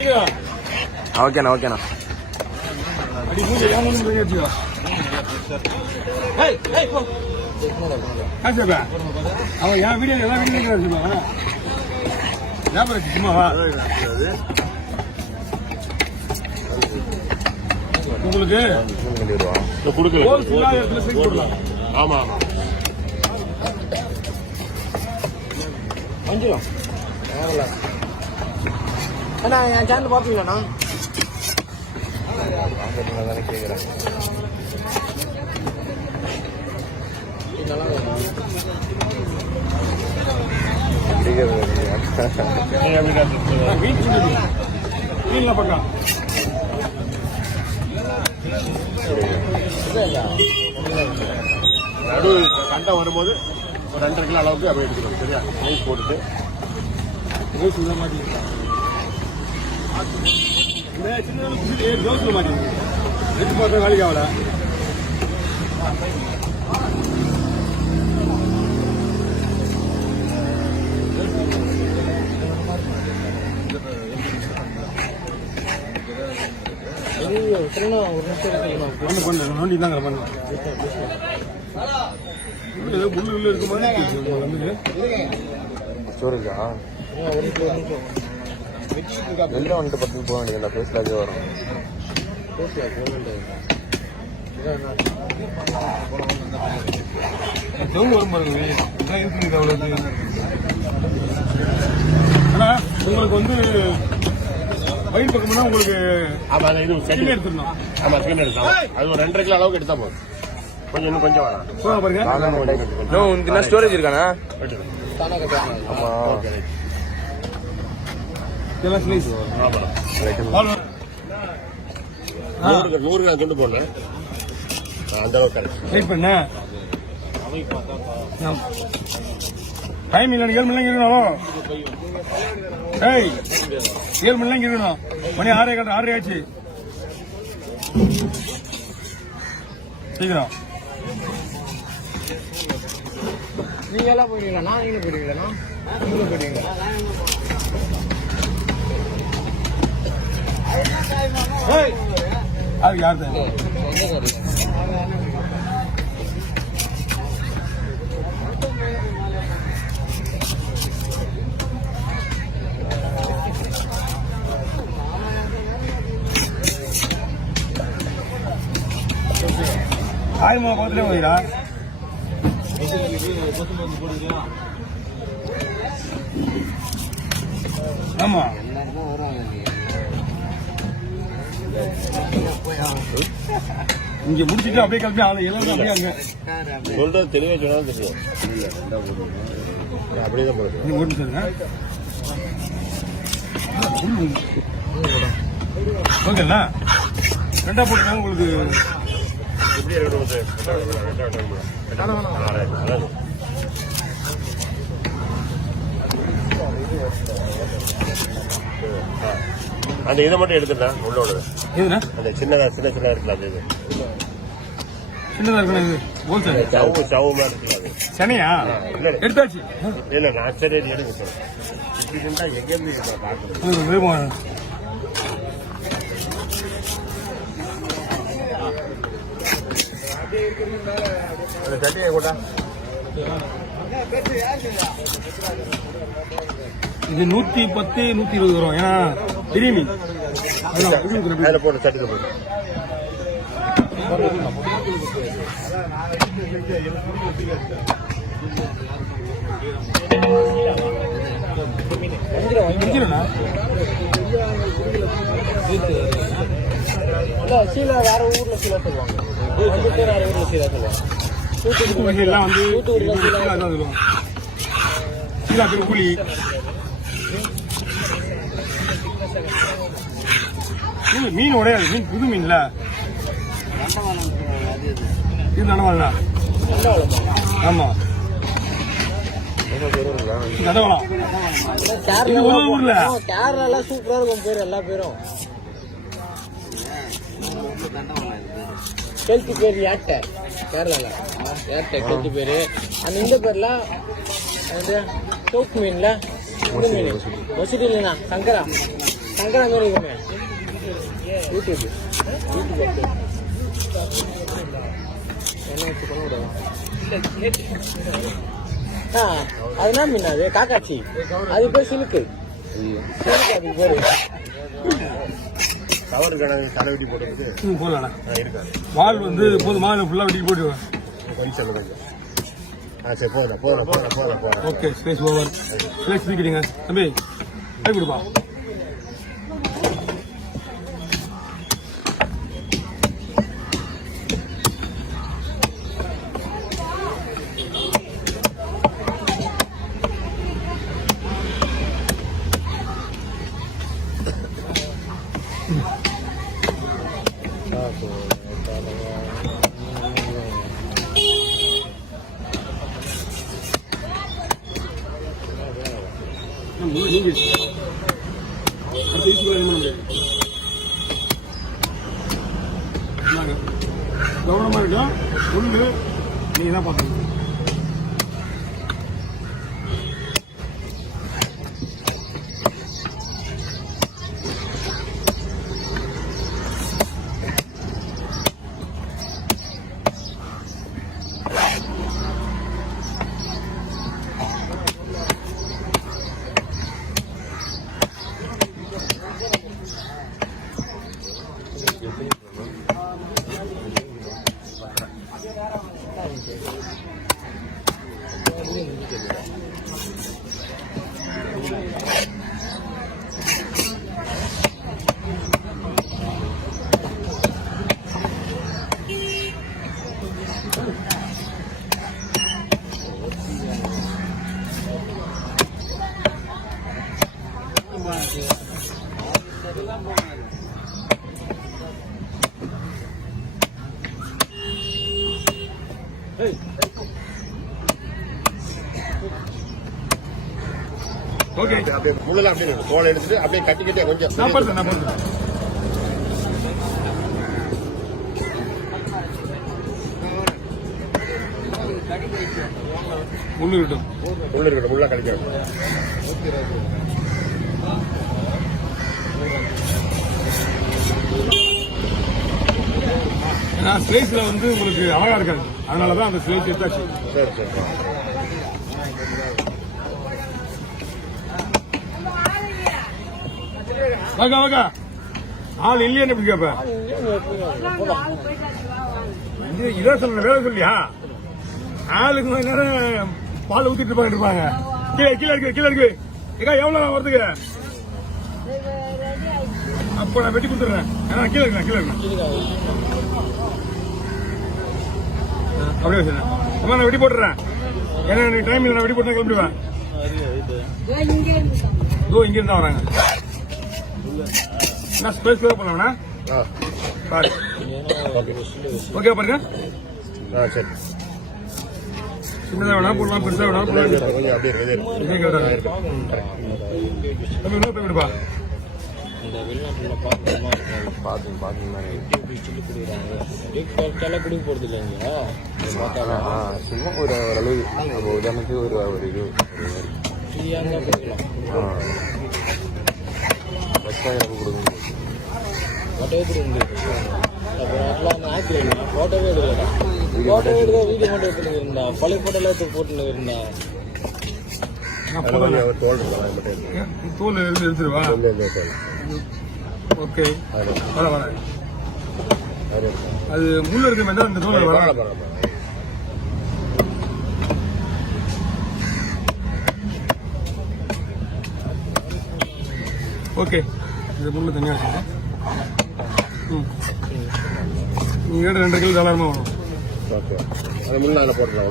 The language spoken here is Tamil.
ஓகேண்ணா ஓகேண்ணா. அவன் என் வீடியோ எல்லா வீடியோ சும்மாவா உங்களுக்கு ஆமா ஆமா வந்துடும். அண்ணா என் சேனல் பார்ப்பீங்களாண்ணா? தானே கேட்குறேன். நடு கண்டை வரும்போது ஒரு 2.5 கிலோ அளவுக்கு அப்படியே எடுத்துக்கணும். சரியா? நெய் போட்டுட்டு வேலைக்கு ஆகல. ஸ்டோரேஜா வெளில வந்துட்டு பத்து போக வேண்டியது ஃபேஸ்லாகவே வரும். உங்களுக்கு வந்து வயிறு பக்கம்னா உங்களுக்கு இது செகண்ட் எடுத்துடணும். ஆமா செகண்ட் எடுத்தோம். அது ஒரு 2.5 கிலோ அளவுக்கு எடுத்தா போதும். கொஞ்சம் இன்னும் கொஞ்சம் பாருங்க. ஸ்டோரேஜ் இருக்காண்ணா? ஆமா நூறு கிராம் துண்டு போடணும். அந்த அளவுக்கு பண்ண டைம் இல்லை. 7 மணி இருக்கணும். 7 மணி இருக்கணும். மணி 6 ஆச்சு. சீக்கிரம் நீங்க எல்லாம் போயிடுவீங்களா? நீங்களும் போயிடுவீங்களா? நீங்களும் போயிடுவீங்களா? அது யார் தான் ஆயுமா பார்த்துட்டே போயிடா. ஆமா இங்க முடிச்சுட்டு அப்படியே கிளம்பி எல்லாரும் அப்படியே அங்க சொல்றது தெளிவா சொன்னாலும் தெரியும். அப்படியேதான் போடுறது. ஓட்டு சொல்லுங்க. ஓகேண்ணா ரெண்டா போட்டுருக்காங்க உங்களுக்கு. எப்படி இருக்கணும்? அந்த இதை மட்டும் எடுத்துட்டேன். உள்ள உள்ளது அந்த சின்னதா சின்ன இருக்குல்ல அது இது சின்னதா இருக்கு. சவு மாதிரி இருக்குல்ல சனியா எடுத்தாச்சு. இல்ல நான் சரி எடுங்க சார். இப்படி இருந்தா எங்கேயுமே பார்க்கணும். சட்டியை கூட்டா இது 110 120 வரும். ஏன்னா பெரிய மீன் அதில் போட்டு சட்டியில் போட்டு சீலா வேற ஊர்ல சீலா சொல்லுவாங்க. வேற ஊர்ல சீலா சொல்லுவாங்க. தூத்துக்குடி எல்லாம் வந்து சீலா திருப்புலி மீன் உடையாது. மீன் புது மீன்ல இது நடவாளா? ஆமா ஊர்ல கேரளா சூப்பரா இருக்கும். பேர் எல்லா பேரும் கெல்த்தி பேர் ஏட்ட. கேரளால ஏட்ட கெல்த்தி பேரு. அந்த இந்த பேர்லாம் சோப்பு மீன்ல இந்த மீன் ஒசிட்டு இல்லைண்ணா சங்கரா சங்கரா மாரி இருக்குமே யூடியூப் என்ன வச்சு பண்ண விடுவோம். அது என்ன மீன் அது காக்காச்சி அது பேர் சிலுக்கு அதுக்கு பேரு கவர் கடை தலை வெட்டி போட்டு போடலாம் இருக்காது வால் வந்து போதுமா ஃபுல்லா வெட்டி போட்டுவேன். கொஞ்சம் கொஞ்சம் சரி போதும் ஓகே ஸ்பேஸ் ஓவர் ஸ்பேஸ் தூக்கிடுங்க தம்பி கை கொடுப்பா. நீங்க அடுத்த ஈஸி பண்ண முடியாது. கவனமா இருக்கும் ஒன்று நீங்க தான் பார்த்துக்கணும். ஓகே அப்படியே முள்ளெல்லாம் அப்படியே தோலை எடுத்துட்டு அப்படியே கட்டிக்கிட்டே கொஞ்சம் நான் பார்த்தேன் முள்ளு இருக்கட்டும் முள்ள கழிக்கணும். ஏன்னா ஸ்லேஸ்ல வந்து உங்களுக்கு அழகா இருக்காது, அதனாலதான் அந்த ஸ்லேஸ் எடுத்தாச்சு. சரி சரி வாக்கா வாக்கா ஆள் இல்லையான்னு எப்படி கேப்ப? இதான் சொல்ற வேலை சொல்லியா? ஆளுக்கு கொஞ்ச நேரம் பால் ஊத்திட்டு இருப்பாங்க. கீழே கீழே இருக்கு கீழே இருக்கு. ஏக்கா எவ்வளவு வரதுக்கு? அப்ப நான் வெட்டி கொடுத்துறேன். கீழே இருக்கேன் கீழே இருக்கேன். அப்படியே வச்சுறேன். அம்மா நான் வெட்டி போட்டுறேன். ஏன்னா எனக்கு டைம் இல்லை, நான் வெட்டி போட்டு கிளம்பிடுவேன். இதோ இங்க இருந்தா வராங்க. என்ன ஸ்பேஸ் பண்ணா பாரு. ஓகே பாருங்க. சரி சின்னதா வேணா போடலாம், பெருசா வேணா போடலாம். கொஞ்சம் அப்படியே விடுப்பா. இந்த வெளிநாட்டுல பாத்துமா பாத்தீங்கன்னா சில்லு குடிக்கிறாங்க, குடி போறது இல்லைங்களா? சும்மா ஒரு அளவு நம்ம உதாரணத்துக்கு ஒரு இது ஃப்ரீயாக கொடுக்கலாம். பத்தாயிரம் கொடுக்க ஃபோட்டோவே கொடுக்க முடியாது. அப்புறம் அதெல்லாம் ஆக்கல, ஃபோட்டோவே எடுக்கலடா. ஃபோட்டோ எடுக்க வீடியோ மட்டும் எடுத்துன்னு இருந்தா, பழைய ஃபோட்டோலாம் எடுத்து போட்டுன்னு இருந்தா. தோல் எடுத்துருவா. ஓகே வர அது முள்ள இருக்க வேண்டாம். அந்த தோல் வர ஓகே. இந்த முள்ள தனியா வச்சுக்கோ. நீங்க 2 கிலோ தாராளமா வரும். ஓகே. அது முள்ள அதில் போட்டுக்கலாம்.